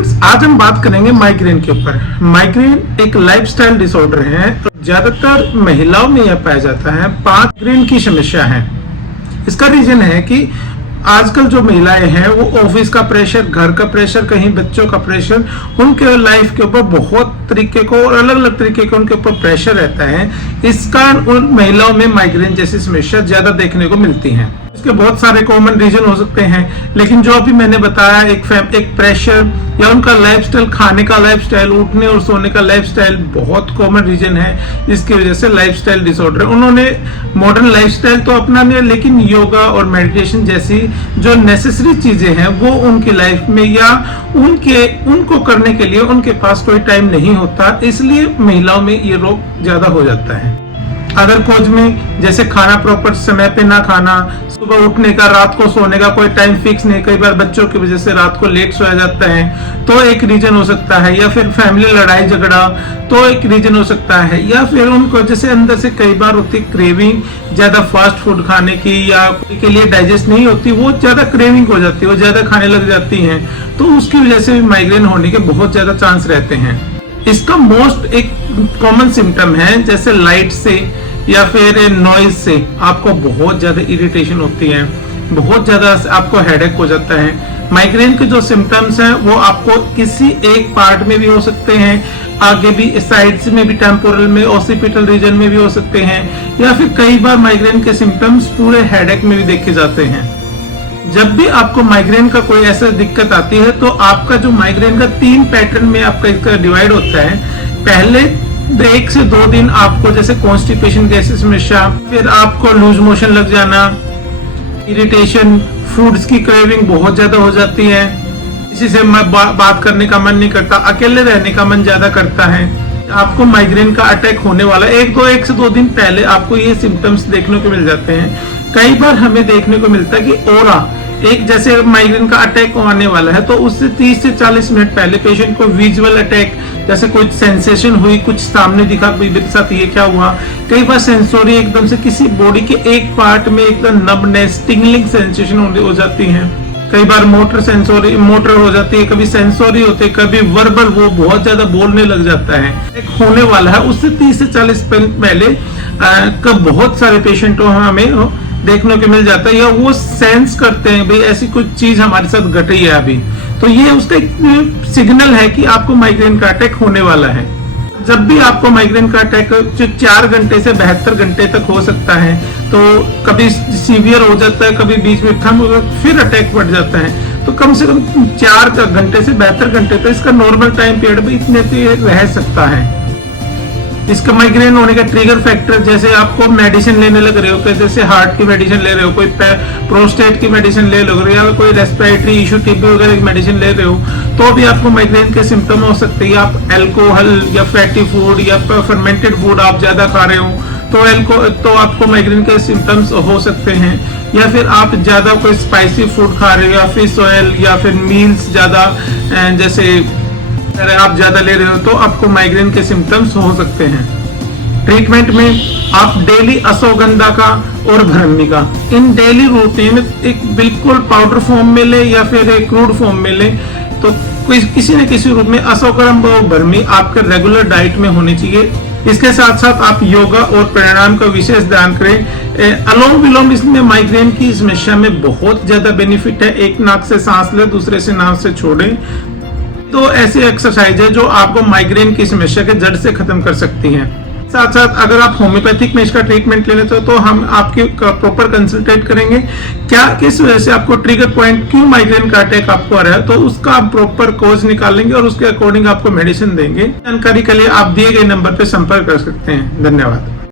आज हम बात करेंगे माइग्रेन के ऊपर। माइग्रेन एक लाइफस्टाइल डिसऑर्डर है, ज्यादातर महिलाओं में यह पाया जाता है। 5 माइग्रेन की समस्या है। इसका रीजन है कि आजकल जो महिलाएं हैं वो ऑफिस का प्रेशर, घर का प्रेशर, कहीं बच्चों का प्रेशर, उनके लाइफ के ऊपर बहुत तरीके को और अलग अलग तरीके के उनके ऊपर प्रेशर रहता है। इसका उन महिलाओं में माइग्रेन जैसी समस्या ज्यादा देखने को मिलती है। इसके बहुत सारे कॉमन रीजन हो सकते हैं, लेकिन जो अभी मैंने बताया, एक प्रेशर या उनका लाइफस्टाइल, खाने का लाइफस्टाइल, उठने और सोने का लाइफस्टाइल बहुत कॉमन रीजन है। इसकी वजह से लाइफस्टाइल डिसऑर्डर, उन्होंने मॉडर्न लाइफस्टाइल तो अपना लिया, लेकिन योगा और मेडिटेशन जैसी जो नेसेसरी चीजें हैं वो उनकी लाइफ में या उनको करने के लिए उनके पास कोई टाइम नहीं होता, इसलिए महिलाओं में ये रोग ज्यादा हो जाता है। अगर खोज में जैसे खाना प्रॉपर समय पे ना खाना, सुबह उठने का, रात को सोने का कोई टाइम फिक्स नहीं, कई बार बच्चों की वजह से रात को लेट सोया जाता है, तो एक रीजन हो सकता है। या फिर फैमिली लड़ाई झगड़ा, तो एक रीजन हो सकता है। या फिर उनको जैसे अंदर से कई बार होती क्रेविंग ज्यादा फास्ट फूड खाने की, या के लिए डाइजेस्ट नहीं होती, वो ज्यादा क्रेविंग हो जाती है, वो ज्यादा खाने लग जाती है, तो उसकी वजह से भी माइग्रेन होने के बहुत ज्यादा चांस रहते हैं। इसका मोस्ट एक कॉमन सिम्टम है, जैसे लाइट से या फिर नॉइज से आपको बहुत ज्यादा इरिटेशन होती है, बहुत ज्यादा आपको हेडेक हो जाता है। माइग्रेन के जो सिम्टम्स हैं वो आपको किसी एक पार्ट में भी हो सकते हैं, आगे भी साइड्स में भी, टेम्पोरल में, ऑसिपिटल रीजन में भी हो सकते हैं, या फिर कई बार माइग्रेन के सिम्टम्स पूरे हेडेक में भी देखे जाते हैं। जब भी आपको माइग्रेन का कोई ऐसा दिक्कत आती है तो आपका जो माइग्रेन का 3 पैटर्न में आपका इसका डिवाइड होता है। पहले 1 से 2 दिन आपको जैसे कॉन्स्टिपेशन जैसी समस्या, फिर आपको लूज मोशन लग जाना, इरिटेशन, फूड्स की क्रेविंग बहुत ज्यादा हो जाती है, किसी से बात करने का मन नहीं करता, अकेले रहने का मन ज्यादा करता है। आपको माइग्रेन का अटैक होने वाला 1 से 2 दिन पहले आपको ये सिम्टम्स देखने को मिल जाते हैं। कई बार हमें देखने को मिलता है कि ओरा, एक जैसे माइग्रेन का अटैक आने वाला है तो उससे 30 से 40 मिनट पहले पेशेंट को विजुअल अटैक, जैसे कोई सेंसेशन हुई, कुछ सामने दिखा, कोई मेरे साथ ये क्या हुआ। कई बार सेंसोरी, एकदम से किसी बॉडी के एक पार्ट में एकदम नबनेस, टिंगलिंग सेंसेशन हो जाती है। कई बार मोटर हो जाती है, कभी सेंसोरी होते, कभी वर्बल, वो बहुत ज्यादा बोलने लग जाता है। एक होने वाला है उससे 30 से 40 मिनट पहले कब बहुत सारे पेशेंटों हमें देखने को मिल जाता है, या वो सेंस करते हैं भाई ऐसी कुछ चीज हमारे साथ घट रही है अभी, तो ये उसका एक सिग्नल है कि आपको माइग्रेन का अटैक होने वाला है। जब भी आपको माइग्रेन का अटैक जो 4 घंटे से 72 घंटे तक हो सकता है, तो कभी सीवियर हो जाता है, कभी बीच में थम, फिर अटैक बढ़ जाता है, तो कम से कम 4 घंटे से 72 घंटे तक इसका नॉर्मल टाइम पीरियड भी इतने रह सकता है। इसका माइग्रेन होने का ट्रिगर फैक्टर, जैसे आपको मेडिसिन लेने लग रहे हो, जैसे हार्ट की मेडिसिन ले रहे हो, कोई प्रोस्टेट की मेडिसिन ले रहे हो, या कोई रेस्पिरेटरी इशू, टीबी वगैरह की मेडिसिन ले रहे हो, तो भी आपको माइग्रेन के सिम्टम हो सकते हैं। आप अल्कोहल या फैटी फूड या फर्मेंटेड फूड आप ज्यादा खा रहे हो तो आपको माइग्रेन के सिम्टम्स हो सकते हैं। या फिर आप ज्यादा कोई स्पाइसी फूड खा रहे हो, या फिश ऑयल, या फिर मील्स ज्यादा जैसे आप ज्यादा ले रहे हो, तो आपको माइग्रेन के सिम्टम्स हो सकते हैं। ट्रीटमेंट में आप डेली अश्वगंधा का और भ्रमी का, इन डेली रूटीन एक बिल्कुल पाउडर फॉर्म में ले या फिर एक क्रूड फॉर्म में ले, तो किसी न किसी रूप में अश्वगंधा और भ्रमी आपके रेगुलर डाइट में होनी चाहिए। इसके साथ साथ आप योगा और प्राणायाम का विशेष ध्यान करें। अलोम विलोम इसमें माइग्रेन की समस्या में बहुत ज्यादा बेनिफिट है। एक नाक से सांस ले, दूसरे से नाक से छोड़े, तो ऐसी एक्सरसाइज है जो आपको माइग्रेन की समस्या के जड़ से खत्म कर सकती हैं। साथ साथ अगर आप होम्योपैथिक में इसका ट्रीटमेंट ले लेते हो तो हम आपकी प्रॉपर कंसल्टेट करेंगे, क्या किस वजह से आपको ट्रिगर पॉइंट, क्यों माइग्रेन का अटैक आपको आ रहा है, तो उसका आप प्रॉपर कॉज निकालेंगे और उसके अकॉर्डिंग आपको मेडिसिन देंगे। जानकारी के लिए आप दिए गए नंबर पर संपर्क कर सकते हैं। धन्यवाद।